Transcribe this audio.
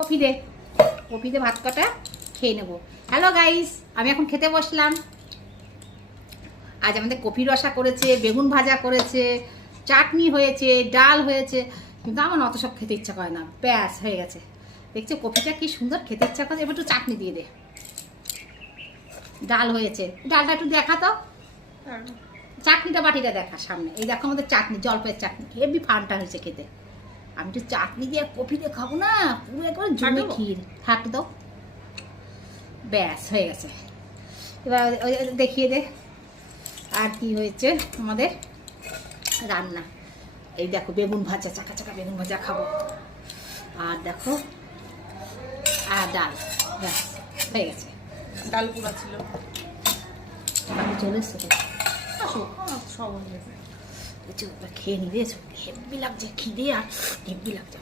Copy দে ভাত কটা খেয়ে নেবো। হ্যালো গাইস, আমি এখন খেতে বসলাম। আজ আমাদের কপি রসা করেছে, বেগুন ভাজা করেছে, চাটনি হয়েছে, ডাল হয়েছে, কিন্তু আমার অত সব খেতে ইচ্ছা করে না। ব্যাস হয়ে গেছে। দেখছো কপিটা কি সুন্দর খেতে ইচ্ছা করে। এবার একটু চাটনি দিয়ে দে। ডাল হয়েছে, ডালটা একটু দেখা তো, চাটনিটা বাটিটা দেখা সামনে। এই দেখো আমাদের চাটনি, জলপাইয়ের চাটনি হেভি ফানটা হয়েছে খেতে। আমি তো চাটনি দিয়ে কপি দিয়ে খাবো না, পুরো একবার জমে ক্ষীর। হাঁটু দাও, ব্যাস হয়ে গেছে। এবার দেখিয়ে দে আর কি হয়েছে আমাদের রান্না। এই দেখো বেগুন ভাজা, চাকা চাকা বেগুন ভাজা খাবো। আর দেখো আর ডাল, ব্যাস হয়ে গেছে। ডাল পোড়া ছিল, আমি চলে এসছে সব হয়ে গেছে। খেয়ে নিবে, হেভি লাগছে খিদে আর হেভি লাগছে।